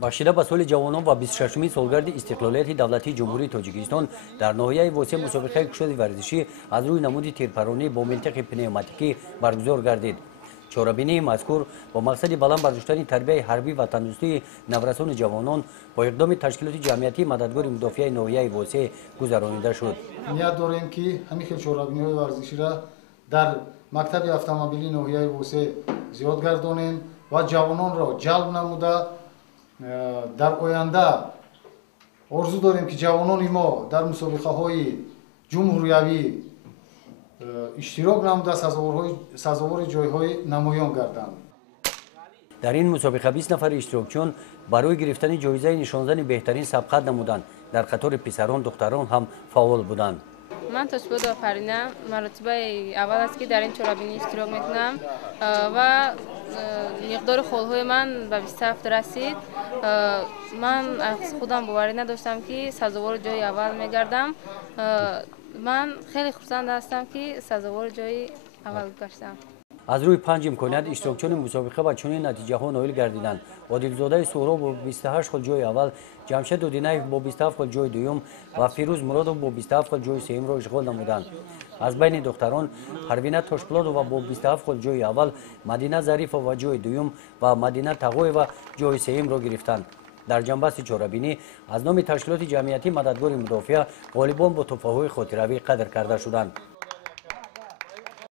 бахшида ба соли ҷавонон ва 26-уми солгарди истиқлолияти давлатии ҷумҳурии тоҷикистон дар ноҳияи восеъ мусобиқаи кушоди варзишӣ аз рӯи намуди тирпаронӣ бо милтиқи пневматикӣ баргузор гардид. чорабинии мазкур бо мақсади баланд бардоштани тарбияи ҳарбӣ ва тандурустии наврасони ҷавонон бо иқдоми ташкилоти ҷамъиятии мададгори мудофиаи ноҳияи восеъ гузаронида шуд. ният дорем ки ҳамин хел чорабиниҳои варзиширо дар мактаби автомобилии ноҳияи восеъ зиёд гардонем ва ҷавононро ҷалб намуда дар оянда орзу дорем ки ҷавонони мо дар мусобиқаҳои ҷумҳуриявӣ иштирок намуда сазовори ҷойҳои намоён гарданд. дар ин мусобиқа 20 нафари иштирокчиён барои гирифтани ҷоизаи нишонзани беҳтарин сабқат намуданд. дар қатори писарон духтарон ҳам фаъол буданд. ман Тошпур Офарина маротибаи аввал аст ки дар ин чорабинӣ иштирок мекунам ва миқдори холҳои ман ба 27 расид. ман аз худам боварӣ надоштам ки сазовори ҷои аввал мегардам. ман хеле хурсанд ҳастам ки сазовори ҷои аввал гаштам. аз рӯи 5 имконият иштирокчиёни мусобиқа ба чунин натиҷаҳо ноил гардиданд. одилзодаи суҳроб бо 28 хел ҷои аввал, ҷамшед Додинаев бо 27 хел ҷои дуюм ва Фирӯз Муродов бо 27 хел ҷои сеюмро ишғол намуданд. аз байни духтарон Парвина Тошпулодова бо 27 хел ҷои аввал, Мадина Зарифова ҷои дуюм ва Мадина Тағоева ҷои сеюмро гирифтанд. дар ҷанбасти чорабинӣ аз номи ташкилоти ҷамъиятии мададгори мудофиа ғолибон бо тӯҳфаҳои хотиравӣ қадр карда шуданд.